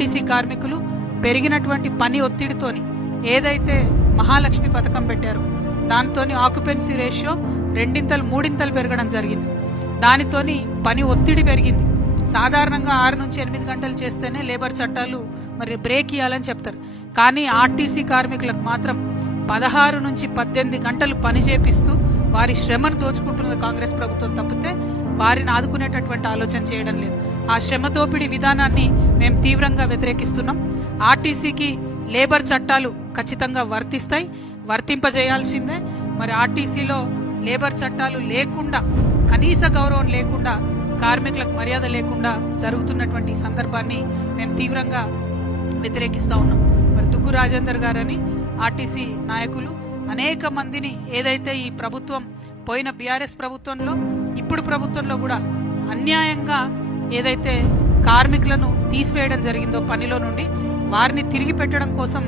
RTC కార్మికులు పెరిగినటువంటి పని ఒత్తిడితోని ఏదైతే మహాలక్ష్మి పథకం పెట్టారో దాంతోని ఆక్యుపెన్సీ రేషియో 2-3 పెరగడం జరిగింది. దానితోని పని ఒత్తిడి పెరిగింది. సాధారణంగా 6 నుంచి 8 గంటలు చేస్తేనే లేబర్ చట్టాలు మరి బ్రేక్ ఇవ్వాలని చెప్తారు. కానీ ఆర్టీసీ కార్మికులకు మాత్రం 16 నుంచి 18 గంటలు పని చేపిస్తూ వారి శ్రమను దోచుకుంటున్నది కాంగ్రెస్ ప్రభుత్వం తప్పితే వారిని ఆదుకునేటటువంటి ఆలోచన చేయడం లేదు. ఆ శ్రమ దోపిడీ విధానాన్ని మేము తీవ్రంగా వ్యతిరేకిస్తున్నాం. ఆర్టీసీకి లేబర్ చట్టాలు ఖచ్చితంగా వర్తిస్తాయి, వర్తింపజేయాల్సిందే. మరి ఆర్టీసీలో లేబర్ చట్టాలు లేకుండా, కనీస గౌరవం లేకుండా, కార్మికులకు మర్యాద లేకుండా జరుగుతున్నటువంటి సందర్భాన్ని మేము తీవ్రంగా వ్యతిరేకిస్తా ఉన్నాం. మరి దుగ్గు రాజేందర్ గారని ఆర్టీసీ నాయకులు అనేక మందిని ఏదైతే ఈ ప్రభుత్వం పోయిన బీఆర్ఎస్ ప్రభుత్వంలో ఇప్పుడు ప్రభుత్వంలో కూడా అన్యాయంగా ఏదైతే కార్మికులను తీసివేయడం జరిగిందో పనిలో నుండి వారిని తిరిగి పెట్టడం కోసం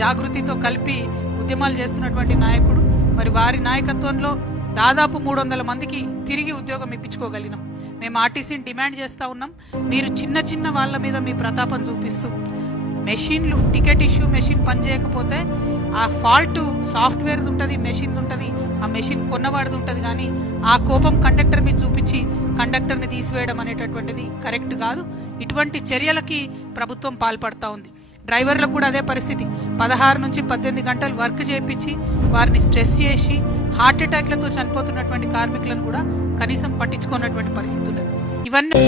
జాగృతితో కలిపి ఉద్యమాలు చేస్తున్నటువంటి నాయకుడు. మరి వారి నాయకత్వంలో దాదాపు 300 మందికి తిరిగి ఉద్యోగం ఇప్పించుకోగలిగినాం. మేము ఆర్టీసీని డిమాండ్ చేస్తా ఉన్నాం. మీరు చిన్న చిన్న వాళ్ళ మీద మీ ప్రతాపం చూపిస్తూ మెషిన్లు టికెట్ ఇష్యూ మెషిన్ పనిచేయకపోతే ఆ ఫాల్ట్ సాఫ్ట్వేర్ ఉంటుంది, మెషిన్ ఉంటుంది, ఆ మెషిన్ కొన్నవాడిది ఉంటుంది. కానీ ఆ కోపం కండక్టర్ మీద చూపించి కండక్టర్ని తీసివేయడం అనేటటువంటిది కరెక్ట్ కాదు. ఇటువంటి చర్యలకి ప్రభుత్వం పాల్పడతా ఉంది. డ్రైవర్లకు కూడా అదే పరిస్థితి. 16 నుంచి 18 గంటలు వర్క్ చేయించి వారిని స్ట్రెస్ చేసి హార్ట్ అటాక్లతో చనిపోతున్నటువంటి కార్మికులను కూడా కనీసం పట్టించుకున్నటువంటి పరిస్థితి ఉన్నది. ఇవన్నీ